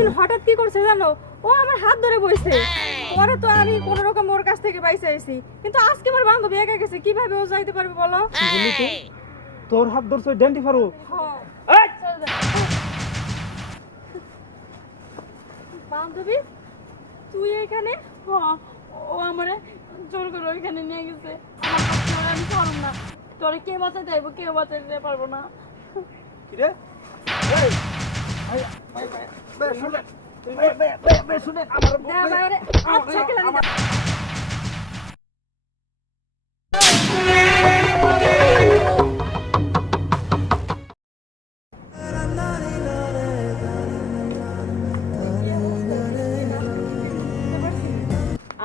দিন হঠাৎ কি করছে জানো? ও আমার হাত ধরে বইছে। পরে তো আমি কোন রকম ওর কাছ থেকে বাইসে আইছি। কিন্তু আজকে আমার বান্ধবী একা গেছে কীভাবে ও যাইতে পারবে বলো? কি তোর হাত ধরছো ডেন্টি ফারু হ্যাঁ। বান্ধবী তুই এখানে? ও আমারে জোর করে ওইখানে নিয়ে গেছে। আমার আমি পারব না। তোরে কে বাঁচাতে চাইব কেউ বাঁচাতে পারব না। কিরে? এই।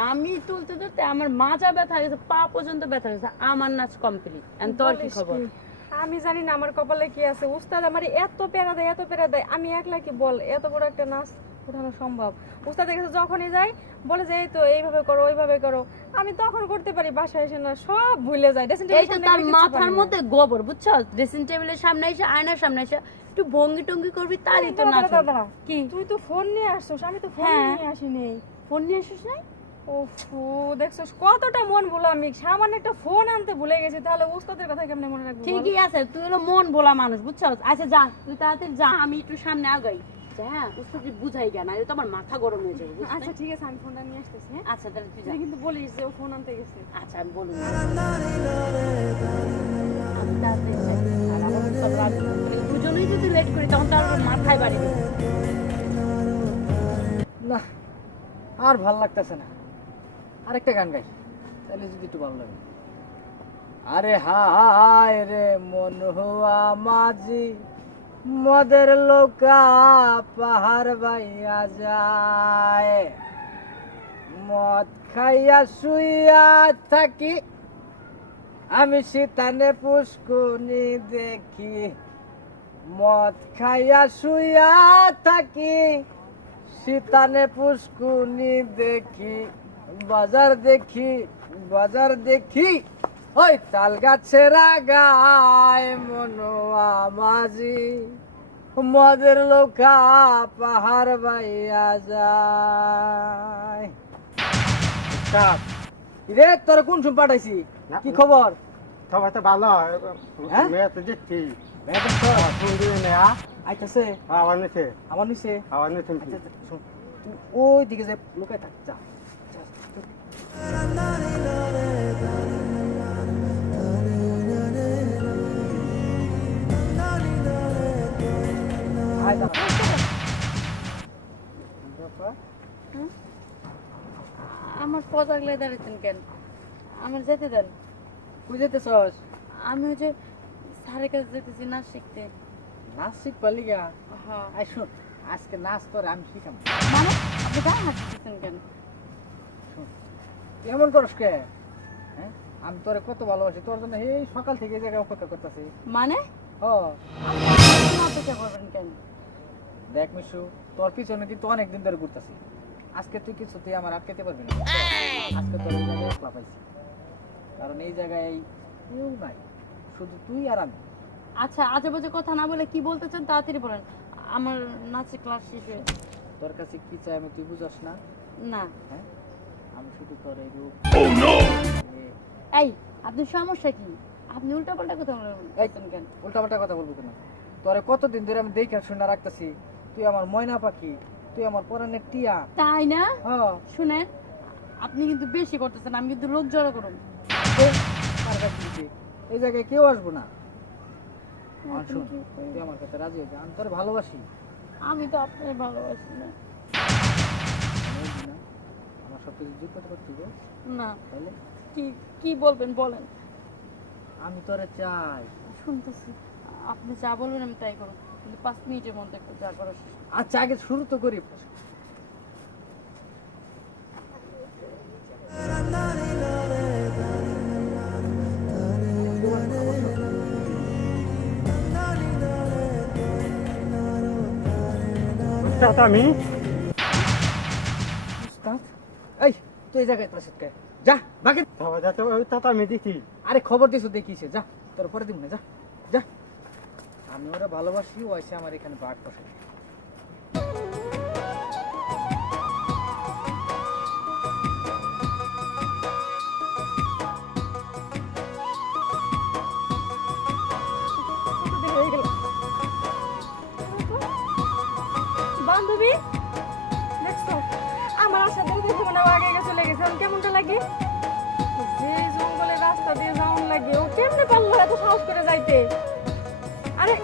আমি তুলতে তুলতে আমার মাজা ব্যথা গেছে পা পর্যন্ত ব্যথা গেছে আমার নাচ কমপ্লিট তোর কি খবর? আমি জানি না আমার কপালে কি আছে। উস্তাদ আমার এত পেরা দেয় এত পেরা দেয় আমি একলা কি বল? এত বড় একটা নাচ উঠানো সম্ভব? উস্তাদের কাছে যখনই যাই বলে যে এই তো এইভাবে করো ওইভাবে করো। আমি তখন করতে পারি বাসায় এসে না সব ভুলে যাই ড্রেসিং তো তার মাথার মধ্যে গোবর বুঝছ? ড্রেসিং টেবিলের সামনে এসে আয়নার সামনে এসে একটু ভঙ্গি টঙ্গি করবি তারই তো নাচ। কি? তুই তো ফোন নিয়ে আসছিস আমি তো ফোন হ্যাঁ। নিয়ে আসিনি। ফোন নিয়ে আসিস নাই? ওফো দেখছিস কতটা মন ভুলো আমি সামান্য একটা ফোন আনতে ভুলে গেছি তাহলে উস্তাদের কথা কেমনে মনে রাখব ঠিকই আছে তুই হলো মন বলা মানুষ বুঝছ আচ্ছা যা তুই তাড়াতাড়ি যা আমি একটু সামনে আগাই। হ্যাঁ উস্তাদ বুঝাই জ্ঞান আর তো আমার মাথা গরম হয়ে যাবে আচ্ছা ঠিক আছে আমি ফোনটা নিয়ে আসতেছি হ্যাঁ? আচ্ছা তাহলে তুই যা। কিন্তু বলিস যে ও ফোন আনতে গেছে। আচ্ছা আমি বলুন আমি তাড়াতাড়ি আর আমার উস্তাদ রাগ করবে। দুজনেই যদি লেট করি তখন তো আর মাথায় বাড়ি। না আর ভালো লাগতেছে না। আরেকটা গান গাই। তাহলে যদি একটু ভালো লাগে। আরে হায় রে মন হুয়া মাঝি, মদের লোকা পাহাড় বাইয়া যায়। মদ খাইয়া শুইয়া থাকি, আমি শীতানে পুষ্কুনি দেখি। মদ খাইয়া শুইয়া থাকি, শীতানে পুষ্কুনি দেখি। বাজার দেখি বাজার দেখি ওই তাল গাছের গায় মনোয়া মাঝি। মদের লোকা পাহাড় বাইয়া যায়। রে তোর কোন সুম পাঠাইছি? কি খবর? সবাই তো ভালো হ্যাঁ? মেয়ে তো দেখছি? দিয়ে আইতাছে। আবার নিছে? আমার নিচে আবার নিছে আচ্ছা, আচ্ছা, ওই দিকে যে লুকায় থাক যা। আমার পথ আগলে দাঁড়াতেন কেন? আমার যেতে দেন। কই যেতেছস? আমি ওই যে স্যারের কাছে যেতেছি নাচ শিখতে। নাচ শিখবা লিগা? হ্যাঁ। আজকে নাচ তোরে আমি শিখাম মানে আপনি গায়ে হাত দিতেছেন কেন? তুই এমন করস কে? হ্যাঁ? আমি তোরে কত ভালোবাসি তোর জন্য এই সকাল থেকে এই জায়গায় অপেক্ষা করতেছি। মানে? ও অপেক্ষা করবেন কেন? দেখ মিশু তোর পিছনে কিন্তু অনেকদিন ধরে ঘুরতেছি। আজকে তুই কিছু তুই আমার আটকাতে পারবি না। আজকে তোর এই জায়গায় একলা পাইছি কারণ এই জায়গায় কেউ নাই। শুধু তুই আর আমি। আচ্ছা আজে বাজে কথা না বলে কি বলতে চান তাড়াতাড়ি বলেন। আমার নাচের ক্লাস শেষ হয়ে তোর কাছে কি চাই আমি তুই বুঝাস না? না। হ্যাঁ? এই রূপ। এ- এই আপনার সমস্যা কি? আপনি উল্টা পাল্টা কথা বলছেন কেন? উল্টাপাল্টা কথা বলব কেন? তোরে কতদিন ধরে আমি দেখে শুনে রাখতেছি তুই আমার ময়না পাখি তুই আমার পরানের টিয়া। তাই না? হ্যাঁ। শুনেন আপনি কিন্তু বেশি করতেছেন আমি কিন্তু লোক জড়ো করুন? এই জায়গায় কেউ আসব না। তুই আমার কাছে রাজি হয়ে যা আমি তোর ভালোবাসি। আমি তো আপনার ভালোবাসি না। করতে পারছি না। তাহলে? কি কি বলবেন বলেন। আমি তোরে চাই। শুনতেছি। আপনি যা বলবেন আমি তাই করুন কিন্তু পাঁচ মিনিটের মধ্যে একটু যা করার আচ্ছা আগে শুরু তো করি। আমি? এই তুই এই জায়গায় প্রসিদ্ধ কে? যা বাকি উস্তাদ আমি দেখি। আরে খবর দিছো দেখিছে যা তোর পরে দিব না যা যা। আমি ওরা ভালোবাসি ও এসে আমার এখানে বাঘ বসে লাগে? যে জঙ্গলের রাস্তা দিয়ে যাওয়ান লাগে ও কেমনে পারল এত সাহস করে যাইতে? আরে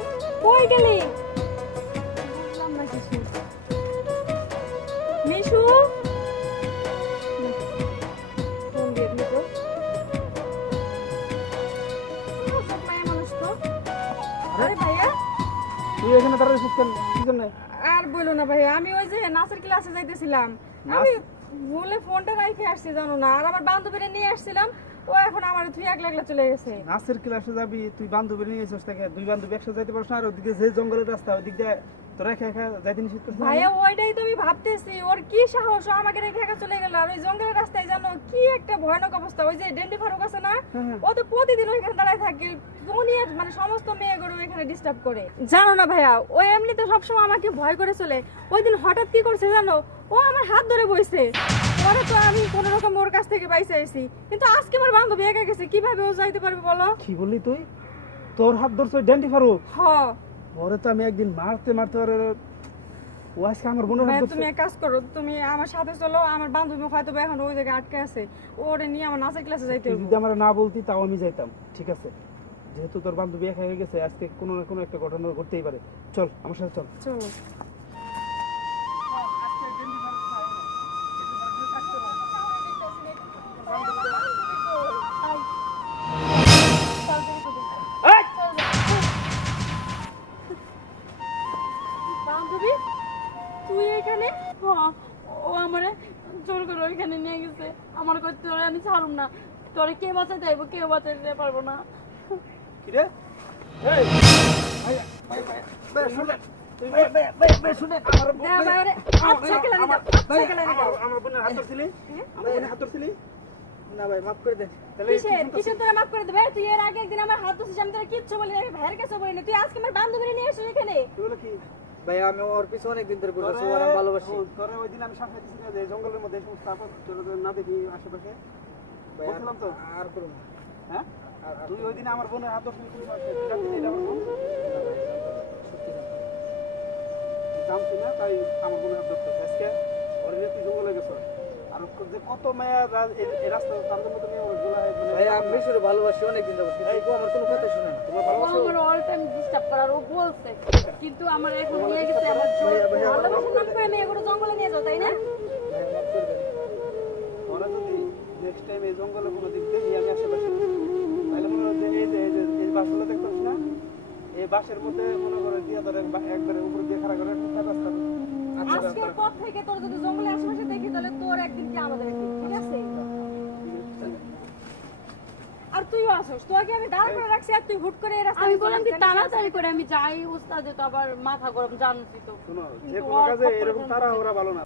কই গেলি? বুঝলাম না কিছু। মিশু? ফোন দিয়ে দিল তো। ও, সব মায়া মানুষ তো। তুই এখানে দাঁড়াইছিস কেন? কি জন্য? আর বলো না ভাই আমি ওই যে নাচের ক্লাসে যাইতেছিলাম। আমি ভুলে ফোনটা রাইখে আসছি, জানো না। আর আমার বান্ধবীরা নিয়ে আসছিলাম, ও এখন আমার তুই একলা একলা চলে গেছে। নাচের ক্লাসে যাবি, তুই বান্ধবী নিয়ে এসেছিস তাকে। দুই বান্ধবী একসাথে যাইতে পারছ না, আর ওদিকে যে জঙ্গলের রাস্তা, ওদিক দিয়ে একা যাইতে নিষেধ? ভাইয়া ওইটাই তো আমি ভাবতেছি। ওর কি সাহস? ও আমাকে রেখে একা চলে গেল। আর ওই জঙ্গলের রাস্তায় জানো কি একটা ভয়ানক অবস্থা। ওই যে ডেন্ডি ফারুক আছে না হ্যাঁ, হ্যাঁ। ও তো প্রতিদিন ওইখানে দাঁড়ায় থাকে। দুনিয়ার মানে সমস্ত মেয়েগুলো ডিস্টার্ব করে। জানো না ভাইয়া ও এমনিতে সবসময় আমাকে ভয় করে চলে। ওই দিন হঠাৎ কি করছে জানো ও আমার হাত ধরে বইছে। পরে তো আমি কোন রকম ওর কাছ থেকে বাইসে আইছি। কিন্তু আজকে আমার বান্ধবী একা গেছে কীভাবে ও যাইতে পারবে বলো? কি বললি তুই? তোর হাত ধরছো ড্যান্ডি ফারুক। হ। ওরে তো আমি একদিন মারতে মারতে ওরে ও আজকে আমার মনে হয় তুমি এক কাজ করো তুমি আমার সাথে চলো আমার বান্ধবী হয়তো এখন ওই জায়গায় আটকে আছে ওরে নিয়ে আমার নাচের ক্লাসে যাইতে যদি আমার না বলতি তাও আমি যাইতাম ঠিক আছে? যেহেতু তোর বান্ধবী একা হয়ে গেছে আজকে কোনো না কোনো একটা ঘটনা ঘটতেই পারে। চল আমার সাথে চল। চলো। তুই হ্যাঁ, ও আমারে জোর করে ওইখানে নিয়ে গেছে। আমার কাছে তোরে আমি ছাড়ুম না। তোরে কে কেউ বাঁচাতে পারব না। কি রে এই শুনেন। আমার বোনের হাত ধরছিলি? আমার বোনের হাত ধরছিলি? না ভাই মাফ করে দেন। তাহলে কি কিসের শুনতেছিস? কিসের তোরা মাফ করে দেবে তুই এর আগে একদিন আমার হাত ধরছিস আমি তোরা কিচ্ছু বলি না ভাইয়ের কাছে বলি না তুই আজকে আমার বান্ধবী নিয়ে এসেছিস এখানে? কি? ভাই আমি ওর পিছনে অনেকদিন ধরে ঘুরতেছি ওর আমি ভালোবাসি। তোরে ওই দিন আমি সামনে দিছি না যে জঙ্গলের মধ্যে সমস্ত আপদ না দেখি আশেপাশে। বলছিলাম তো। আর করুন হ্যাঁ? তুই ওই দিন আমার বোনের হাত ধরছিলি তুই জানতি না এটা আমার বোন? সত্যি না। তুই না তাই আমার বোনের হাত ধরছিস আজকে ওর যে তুই জঙ্গলে গেছ আর যে কত মেয়া এই- রাস্তা তার জন্য তুমি ওর গোলা হয় মানে ভাই আমি মিশুরে ভালোবাসি অনেকদিন যাব কিন্তু ও আমার কোনো কথা শুনে না। তোমরা ভালোবাসো? আমার অল টাইম ডিস্টার্ব করার ও বলছে। কিন্তু আমার এখন নিয়ে গেছে আমার ভালোবাসার নাম করে মেয়েগুলো জঙ্গলে নিয়ে যাও তাই না? ওরা যদি নেক্সট টাইম এই জঙ্গলে কোনো দিক দেখি আমি আশেপাশে তাহলে মনে যে এই যে এই বাসগুলো দেখতেছি না? এই বাসের মধ্যে মনে করে দিয়ে ধরে বা- একবারে উপর দিয়ে খাড়া করে একটা রাস্তা। আজকের পর থেকে তোর যদি জঙ্গলে আশেপাশে দেখি তাহলে তোর একদিন কি আমাদের একদিন ঠিক আছে? তুইও আসোস তোকে আমি দাঁড় করে রাখছি আর তুই হুট করে এই রাস্তা আমি বললাম কি তাড়াতাড়ি করে আমি যাই ওস্তাদে তো আবার মাথা গরম জানছি তো। শোনো যে কোনো কাজে এরকম তাড়াহুড়া ভালো না।